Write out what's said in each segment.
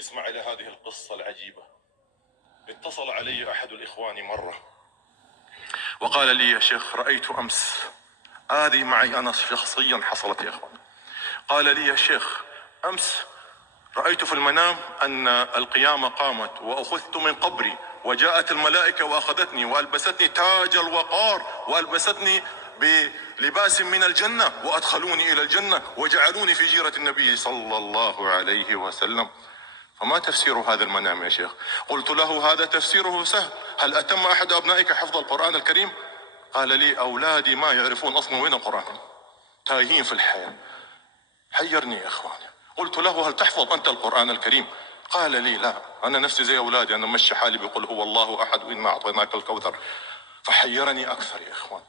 اسمع إلى هذه القصة العجيبة. اتصل علي أحد الإخوان مرة وقال لي: يا شيخ، رأيت أمس، هذه معي أنا شخصيا حصلت يا إخوان. قال لي: يا شيخ، أمس رأيت في المنام أن القيامة قامت وأخذت من قبري، وجاءت الملائكة وأخذتني وألبستني تاج الوقار وألبستني بلباس من الجنة وأدخلوني إلى الجنة وجعلوني في جيرة النبي صلى الله عليه وسلم. فما تفسير هذا المنام يا شيخ؟ قلت له: هذا تفسيره سهل. هل أتم أحد أبنائك حفظ القرآن الكريم؟ قال لي: أولادي ما يعرفون أصلا وين القرآن، تايهين في الحياة. حيرني يا إخواني. قلت له: هل تحفظ أنت القرآن الكريم؟ قال لي: لا، أنا نفسي زي أولادي، أنا مشي حالي بيقول هو الله أحد وإنا أعطيناك الكوثر. فحيرني أكثر يا إخوان،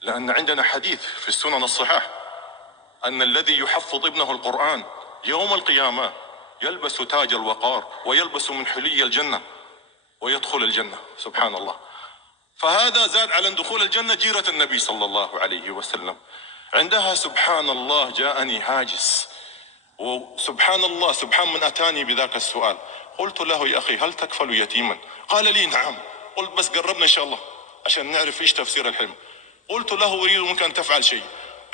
لأن عندنا حديث في السنن الصحاح أن الذي يحفظ ابنه القرآن يوم القيامة يلبس تاج الوقار ويلبس من حلي الجنة ويدخل الجنة. سبحان الله. فهذا زاد على دخول الجنة جيرة النبي صلى الله عليه وسلم. عندها سبحان الله جاءني هاجس، وسبحان الله، سبحان من أتاني بذاك السؤال. قلت له: يا أخي، هل تكفل يتيما؟ قال لي: نعم. قلت: بس قربنا إن شاء الله عشان نعرف إيش تفسير الحلم. قلت له: أريد منك أن تفعل شيء،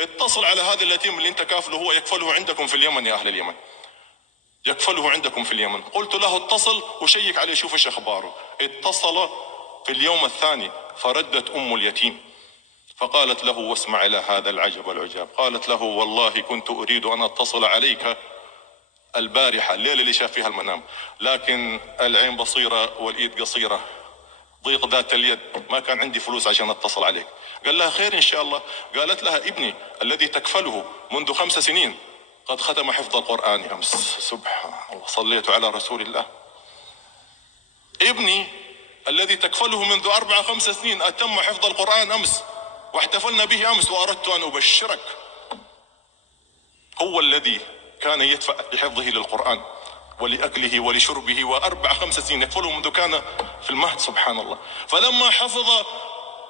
اتصل على هذا اليتيم اللي أنت كافله، هو يكفله عندكم في اليمن يا أهل اليمن، يكفله عندكم في اليمن. قلت له: اتصل وشيك عليه شوف ايش اخباره. اتصل في اليوم الثاني فردت ام اليتيم فقالت له، واسمع الى هذا العجب العجاب، قالت له: والله كنت اريد ان اتصل عليك البارحة، الليلة اللي شاف فيها المنام، لكن العين بصيرة والايد قصيرة، ضيق ذات اليد، ما كان عندي فلوس عشان اتصل عليك. قال لها: خير ان شاء الله. قالت لها: ابني الذي تكفله منذ 5 سنين قد ختم حفظ القرآن أمس. سبحان الله، صليت على رسول الله. ابني الذي تكفله منذ 4 5 سنين أتم حفظ القرآن أمس، واحتفلنا به أمس، وأردت أن أبشرك، هو الذي كان يدفع لحفظه للقرآن ولأكله ولشربه، و4 5 سنين يكفله منذ كان في المهد. سبحان الله. فلما حفظ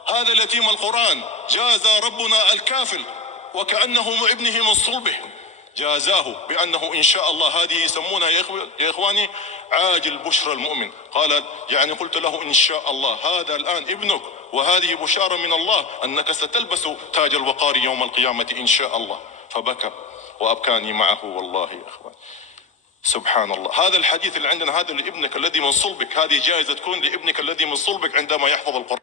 هذا اليتيم القرآن جاز ربنا الكافل وكأنه ابنه من صلبه، جازاه بأنه إن شاء الله، هذه يسمونها يا إخواني عاجل بشرى المؤمن. قال يعني قلت له: إن شاء الله هذا الآن ابنك، وهذه بشارة من الله أنك ستلبس تاج الوقار يوم القيامة إن شاء الله. فبكى وأبكاني معه والله يا إخوان. سبحان الله. هذا الحديث اللي عندنا، هذا لابنك الذي من صلبك، هذه جائزة تكون لابنك الذي من صلبك عندما يحفظ القرآن.